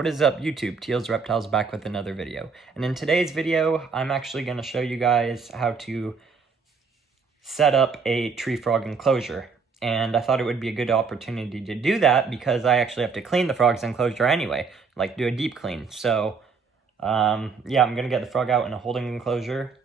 What is up, YouTube? Teals Reptiles back with another video. And in today's video, I'm actually going to show you guys how to set up a tree frog enclosure. And I thought it would be a good opportunity to do that because I actually have to clean the frog's enclosure anyway, like do a deep clean. So, yeah, I'm going to get the frog out in a holding enclosure,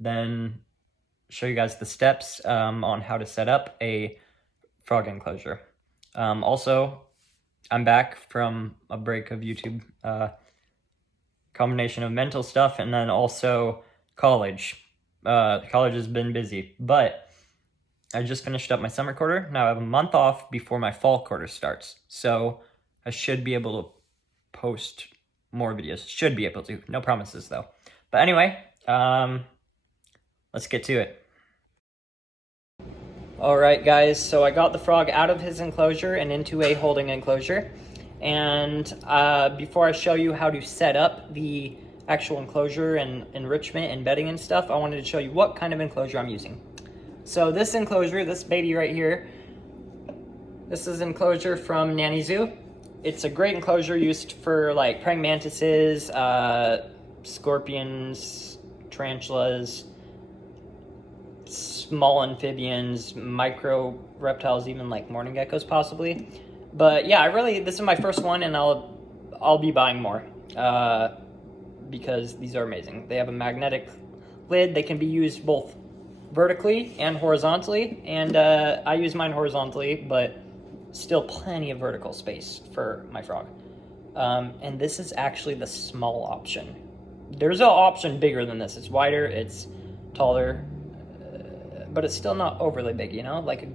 then show you guys the steps on how to set up a frog enclosure. Also, I'm back from a break of YouTube, combination of mental stuff and then also college. College has been busy, but I just finished up my summer quarter. Now I have a month off before my fall quarter starts. So I should be able to post more videos. Should be able to. No promises though. But anyway, let's get to it. Alright guys, so I got the frog out of his enclosure and into a holding enclosure. And before I show you how to set up the actual enclosure and enrichment and bedding and stuff, I wanted to show you what kind of enclosure I'm using. So this enclosure, this baby right here, this is enclosure from Nanny Zoo. It's a great enclosure used for like praying mantises, scorpions, tarantulas, small amphibians, micro reptiles, even like morning geckos possibly. But yeah, this is my first one, and I'll be buying more because these are amazing. They have a magnetic lid. They can be used both vertically and horizontally, and I use mine horizontally, but still plenty of vertical space for my frog. And this is actually the small option. There's an option bigger than this. It's wider, it's taller, but it's still not overly big, you know, like a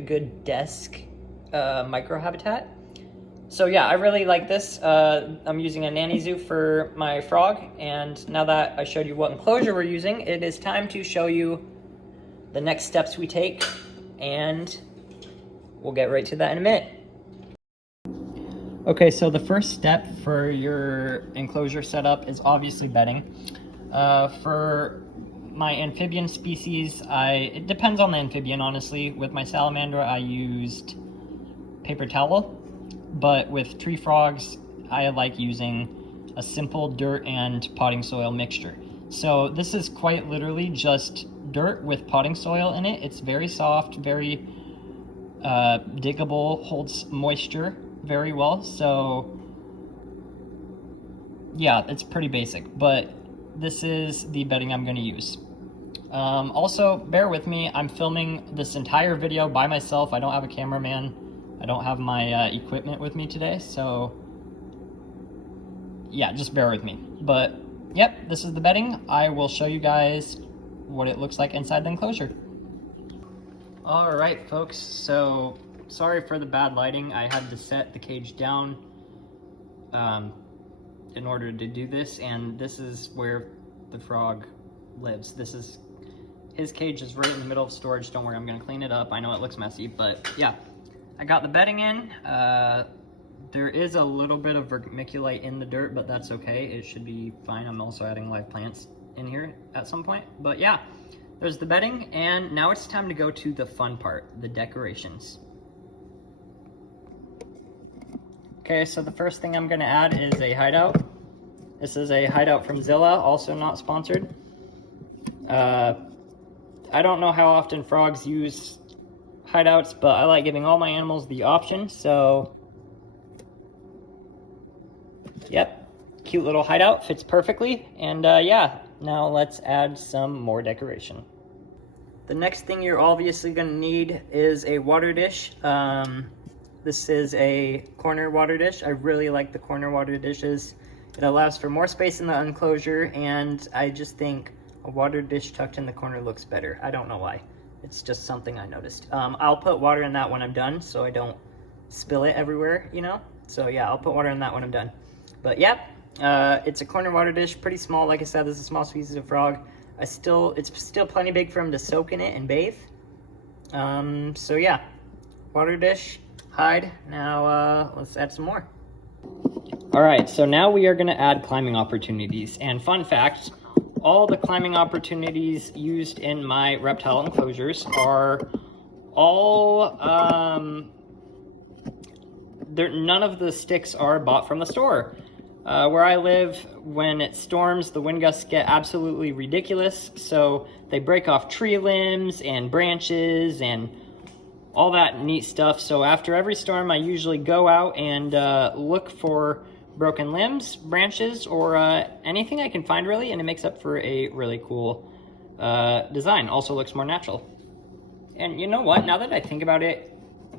good desk micro habitat. So yeah, I really like this. I'm using a Nanny Zoo for my frog, and now that I showed you what enclosure we're using, it is time to show you the next steps we take, and we'll get right to that in a minute. Okay, so the first step for your enclosure setup is obviously bedding. For my amphibian species, it depends on the amphibian, honestly. With my salamander, I used paper towel, but with tree frogs, I like using a simple dirt and potting soil mixture. So this is quite literally just dirt with potting soil in it. It's very soft, very diggable, holds moisture very well. So yeah, it's pretty basic, but this is the bedding I'm going to use. Also, bear with me, I'm filming this entire video by myself. I don't have a cameraman. I don't have my equipment with me today, so yeah, just bear with me. But yep, this is the bedding. I will show you guys what it looks like inside the enclosure. All right, folks, so sorry for the bad lighting. I had to set the cage down in order to do this, and this is where the frog lives. His cage is right in the middle of storage. Don't worry, I'm gonna clean it up. I know it looks messy, but yeah. I got the bedding in. There is a little bit of vermiculite in the dirt, but that's okay. It should be fine. I'm also adding live plants in here at some point. But yeah, there's the bedding, and now it's time to go to the fun part, the decorations. Okay, so the first thing I'm gonna add is a hideout. This is a hideout from Zilla, also not sponsored. I don't know how often frogs use hideouts, but I like giving all my animals the option, so yep, cute little hideout, fits perfectly. And yeah, now let's add some more decoration. The next thing you're obviously going to need is a water dish. This is a corner water dish. I really like the corner water dishes. It allows for more space in the enclosure, and I just think a water dish tucked in the corner looks better. I don't know why. It's just something I noticed. I'll put water in that when I'm done so I don't spill it everywhere, you know? So yeah, I'll put water in that when I'm done. But yeah, it's a corner water dish, pretty small. Like I said, this is a small species of frog. It's still plenty big for him to soak in it and bathe. So yeah, water dish, hide. Now let's add some more. All right, so now we are gonna add climbing opportunities. And fun fact, all the climbing opportunities used in my reptile enclosures are all none of the sticks are bought from the store. Where I live, when it storms, the wind gusts get absolutely ridiculous, so they break off tree limbs and branches and all that neat stuff. So after every storm, I usually go out and look for broken limbs, branches, or anything I can find really, and it makes up for a really cool design. Also looks more natural. And you know what, now that I think about it,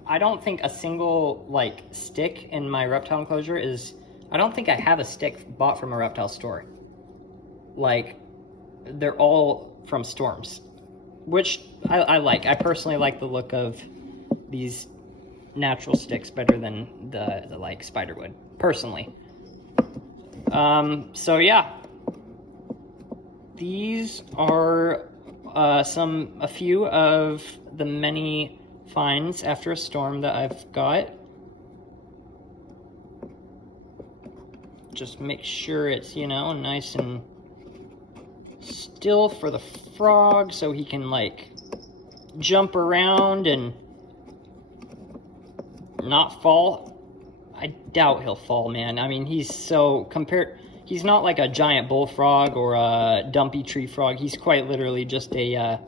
I don't think a single like stick in my reptile enclosure is, I don't think I have a stick bought from a reptile store. Like, they're all from storms, which I like. I personally like the look of these natural sticks better than the like spiderwood, personally. So yeah, these are a few of the many finds after a storm that I've got. Just make sure it's, you know, nice and still for the frog so he can like jump around and not fall. I doubt he'll fall, man. I mean, he's not like a giant bullfrog or a dumpy tree frog. He's quite literally just a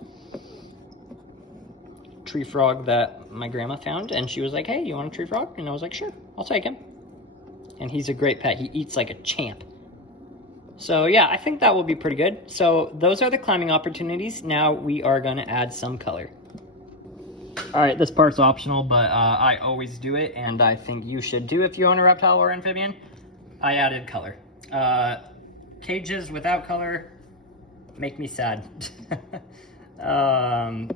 tree frog that my grandma found, and she was like, hey, you want a tree frog? And I was like, sure, I'll take him. And he's a great pet. He eats like a champ. So yeah, I think that will be pretty good. So those are the climbing opportunities. Now we are going to add some color. All right, this part's optional, but I always do it, and I think you should too if you own a reptile or amphibian. I added color. Cages without color make me sad. The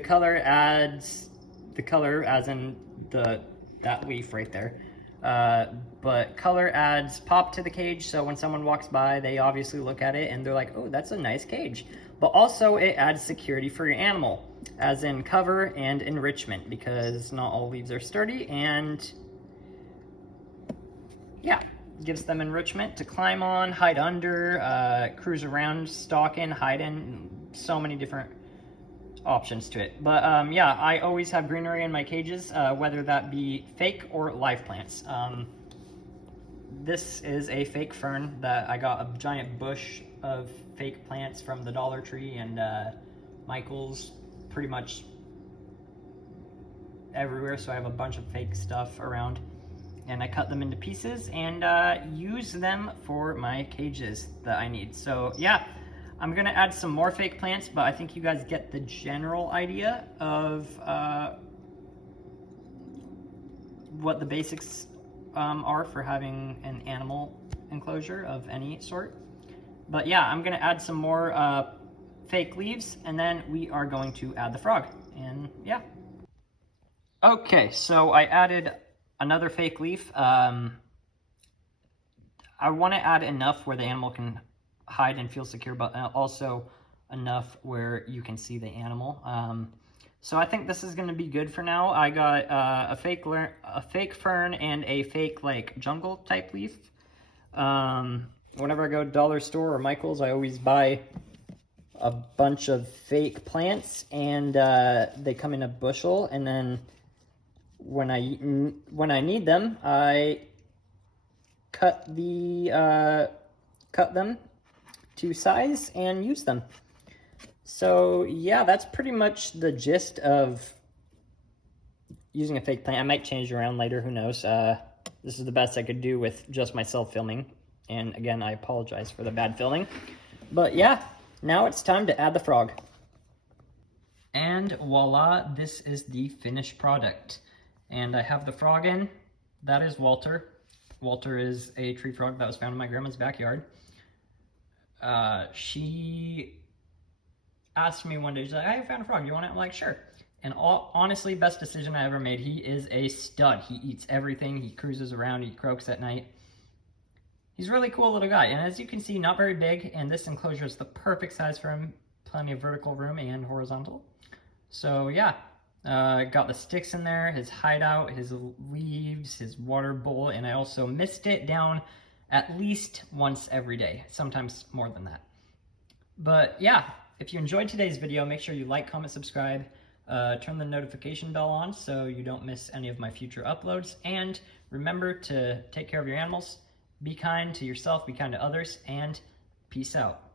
color adds the color, as in that leaf right there. But color adds pop to the cage, so when someone walks by, they obviously look at it and they're like, oh, that's a nice cage. But also it adds security for your animal, as in cover and enrichment, because not all leaves are sturdy, and yeah, gives them enrichment to climb on, hide under, cruise around, stalk in, hide in, so many different options to it. But yeah, I always have greenery in my cages, whether that be fake or live plants. This is a fake fern that I got, a giant bush of fake plants from the Dollar Tree and Michael's, pretty much everywhere, so I have a bunch of fake stuff around, and I cut them into pieces and use them for my cages that I need. So yeah, I'm gonna add some more fake plants, but I think you guys get the general idea of what the basics are for having an animal enclosure of any sort. But yeah, I'm gonna add some more fake leaves, and then we are going to add the frog, and yeah. Okay, so I added another fake leaf. I wanna add enough where the animal can hide and feel secure, but also enough where you can see the animal. So I think this is gonna be good for now. I got a fake fern and a fake like jungle type leaf. Whenever I go to Dollar Store or Michael's, I always buy a bunch of fake plants, and they come in a bushel, and then when I need them, I cut them to size and use them. So yeah, that's pretty much the gist of using a fake plant. I might change it around later, who knows. This is the best I could do with just myself filming. And again, I apologize for the bad filming. But yeah, now it's time to add the frog. And voila, this is the finished product. And I have the frog in. That is Walter. Walter is a tree frog that was found in my grandma's backyard. She asked me one day, she's like, I found a frog, you want it? I'm like, sure. And honestly, best decision I ever made. He is a stud. He eats everything. He cruises around. He croaks at night. He's a really cool little guy. And as you can see, not very big. And this enclosure is the perfect size for him. Plenty of vertical room and horizontal. So yeah, got the sticks in there, his hideout, his leaves, his water bowl. And I also mist it down at least once every day. Sometimes more than that. But yeah, if you enjoyed today's video, make sure you like, comment, subscribe. turn the notification bell on so you don't miss any of my future uploads. And remember to take care of your animals, be kind to yourself, be kind to others, and peace out.